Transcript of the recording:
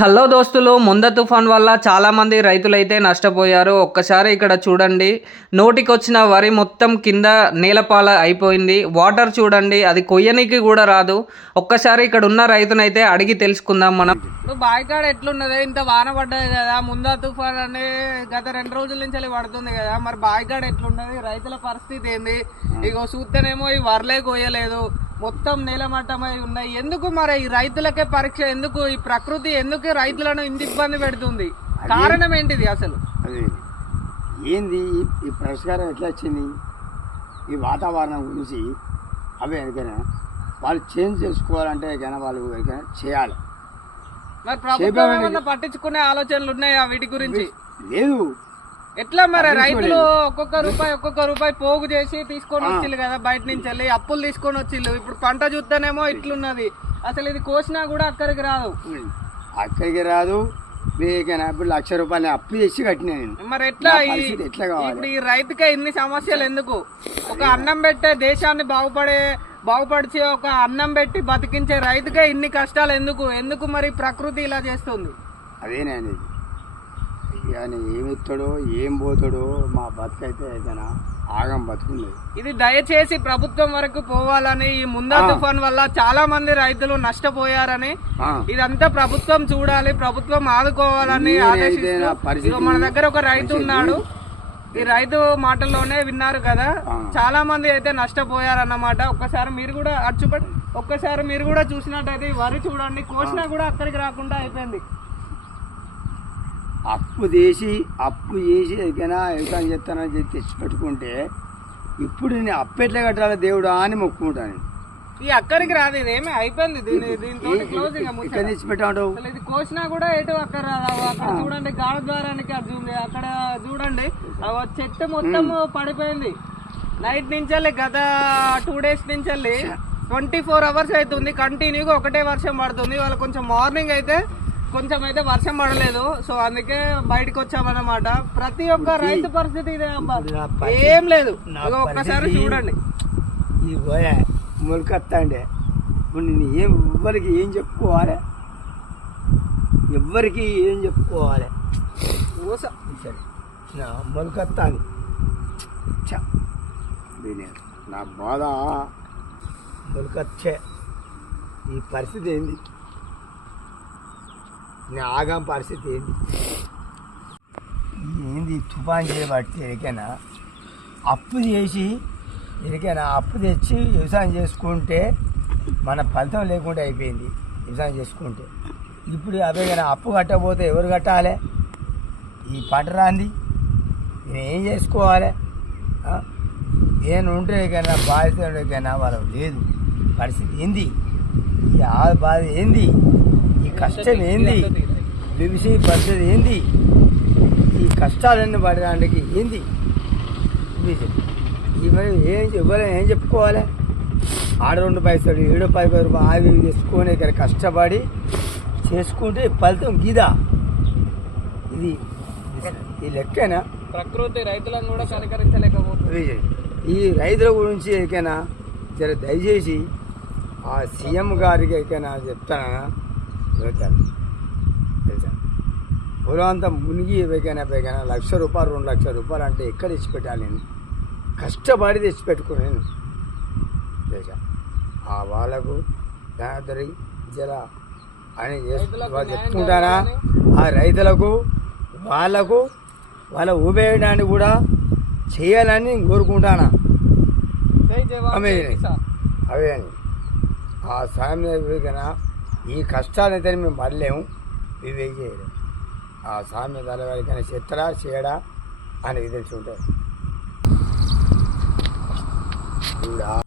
Hello దోస్తులు ముంద తుఫాన్ వల్ల చాలామంది రైతులైతే నష్టపోయారు. ఒక్కసారి ఇక్కడ చూడండి. నోటికొచ్చిన వరి మొత్తం కింద నేలపాల అయిపోయింది. వాటర్ చూడండి అది కొయ్యనికి కూడా రాదు. ఒక్కసారి ఇక్కడ ఉన్న రైతునైతే అడిగి తెలుసుకుందాం మనం. ఇప్పుడు బాయికాడ ఎట్లున్నది? ఇంత వాన పడ్డది కదా. ముందా తుఫాన్ అని గత రెండు రోజుల నుంచి పడుతుంది కదా. మరి బాయికాడ ఎట్లున్నది? రైతుల పరిస్థితి ఏంది? ఇగో చూస్తేనేమో ఈ వరలే కొయ్యలేదు. మొత్తం నేలమట్టమై ఉన్నాయి. ఎందుకు మరి ఈ రైతులకే పరీక్ష? ఎందుకు ఈ ప్రకృతి? ఎందుకు రైతులను ఇంత ఇబ్బంది పెడుతుంది? కారణం ఏంటిది అసలు? అది ఏంది? ఈ- పురస్కారం ఎట్లా వచ్చింది? ఈ వాతావరణం గురించి అవి ఎందుకైనా వాళ్ళు చేంజ్ చేసుకోవాలంటే కన్నా వాళ్ళు ఎవరికైనా చేయాలి. మరి ప్రభుత్వం ఏమన్నా పట్టించుకునే ఆలోచనలు ఉన్నాయా వీటి గురించి? లేదు. ఎట్లా మరి రైతులు ఒక్కొక్క రూపాయి ఒక్కొక్క రూపాయి పోగు చేసి తీసుకొని వచ్చిల్లు కదా బయట నుంచి వెళ్ళి అప్పులు తీసుకొని వచ్చిల్లు. ఇప్పుడు పంట చూస్తేనేమో ఇట్లున్నది. అసలు ఇది కోసినా కూడా అక్కడికి రాదు. అక్కడికి రాదు. ఇప్పుడు లక్ష రూపాయలు అప్పు చేసి కట్టినా నేను. మరి ఎట్లా ఎట్లా కావాలి? ఇప్పుడు ఈ రైతుకే ఇన్ని సమస్యలు ఎందుకు? ఒక అన్నం పెట్టే దేశాన్ని బాగుపడే బాగుపరిచే ఒక అన్నం పెట్టి బతికించే రైతుకే ఇన్ని కష్టాలు ఎందుకు? ఎందుకు మరి ప్రకృతి ఇలా చేస్తుంది? అదేనే అనేది ఆయన ఏమి ఎత్తాడో ఏం పోతాడో మా బతుకైతే ఏదైనా ఆగం బతుకున్నది ఇది దయచేసి ప్రభుత్వం వరకు పోవాలని ఈ ముందా తుఫాన్ వల్ల చాలా మంది రైతులు నష్టపోయారని ఇదంతా ప్రభుత్వం చూడాలి ప్రభుత్వం ఆదుకోవాలని ఆదేశిస్తూ మన దగ్గర ఒక రైతు ఉన్నాడు. ఈ రైతు మాటల్లోనే విన్నారు కదా. చాలా మంది అయితే నష్టపోయారన్నమాట. ఒక్కసారి మీరు కూడా అటు చూపండి. ఒక్కసారి మీరు కూడా చూసినట్టయితే వరి చూడండి. కోసినా కూడా అక్కడికి రాకుండా అయిపోయింది. అప్పు చేసి అప్పు చేసి ఏదైనా వ్యవసాయం చేస్తానని చెప్పి తెచ్చి పెట్టుకుంటే ఇప్పుడు నేను అప్పు ఎట్లా కట్టాలి దేవుడా అని మొక్కుకుంటాను ఈ అక్కడికి రాదు ఇది ఏమి అయిపోయింది దీని దీంతో. ఇక్కడ తెచ్చి పెట్టాడు ఇది కోసినా కూడా ఎటు అక్కడ రాదు అక్కడ చూడండి గాఢ ద్వారానికి అది ఉంది అక్కడ చూడండి చెట్టు మొత్తం పడిపోయింది. నైట్ నుంచి గత టూ డేస్ నుంచి వెళ్ళి ట్వంటీ ఫోర్ అవర్స్ అవుతుంది కంటిన్యూగా ఒకటే వర్షం పడుతుంది. వాళ్ళు కొంచెం మార్నింగ్ అయితే కొంచెం అయితే వర్షం పడలేదు. సో అందుకే బయటకు వచ్చామన్నమాట. ప్రతి ఒక్క రైతు పరిస్థితి ఇదే అబ్బా. నా ఏం లేదు. ఒక్కసారి చూడండి. ఈ పోయా మొలకత్తాండే ఇప్పుడు నేను ఏం ఎవ్వరికి ఏం చెప్పుకోవాలి? ఎవ్వరికి ఏం చెప్పుకోవాలి? ఊస. సరే. నా బాధ. మొలకచ్చే ఈ పరిస్థితి ఏంది? ఆగం పరిస్థితి ఏంది? ఏంది తుఫాన్ చేయబట్టి ఎరికైనా అప్పు చేసి ఎరికైనా అప్పు తెచ్చి వ్యవసాయం చేసుకుంటే మన ఫలితం లేకుండా అయిపోయింది వ్యవసాయం చేసుకుంటే. ఇప్పుడు అవే కానీ అప్పు కట్టకపోతే ఎవరు కట్టాలి? ఈ పంట రాంది. నేను ఏం చేసుకోవాలి? నేను ఉంటే కన్నా బాధ్యత కన్నా లేదు. పరిస్థితి ఏంది? ఈ ఆ బాధ ఏంది? ఈ కష్టం ఏంది? బిబిసి పరిస్థితి ఏంది? ఈ కష్టాలన్నీ పడడానికి ఏంది. ఈ మరి ఏం ఎవరు ఏం చెప్పుకోవాలి? ఆడ రెండు పైసలు ఏడో పది పది రూపాయలు ఆవి తెచ్చుకొని ఇక్కడ కష్టపడి చేసుకుంటే ఫలితం గీదా? ఇది ఈ లెక్కనా? ప్రకృతి రైతులను కూడా కనికరించలేకపోతుంది. ఈ రైతుల గురించి ఏకైనా జర దయచేసి ఆ సీఎం గారికి ఏకైనా చెప్తానా చెప్తాను తెలుసా? పొలం అంతా మునిగి ఏకైనా పైకైనా లక్ష రూపాయలు రెండు లక్షల రూపాయలు అంటే ఎక్కడ తెచ్చి పెట్టాలి నేను? కష్టపడి తెచ్చి పెట్టుకున్నాను తెలుసా? ఆ వాళ్ళకు దాని జర అని చెప్తుంటారా? ఆ రైతులకు వాళ్ళకు వాళ్ళ ఊపేయడానికి కూడా చేయాలని నేను కోరుకుంటానా. అవే అని ఆ సాయం ఈ కష్టాలు అయితే మేము పడలేము ఇవి చేయలేము ఆ సామ్య తలవారికైనా చెత్తడా చేయడా అని తెలిసి ఉంటుంది చూడా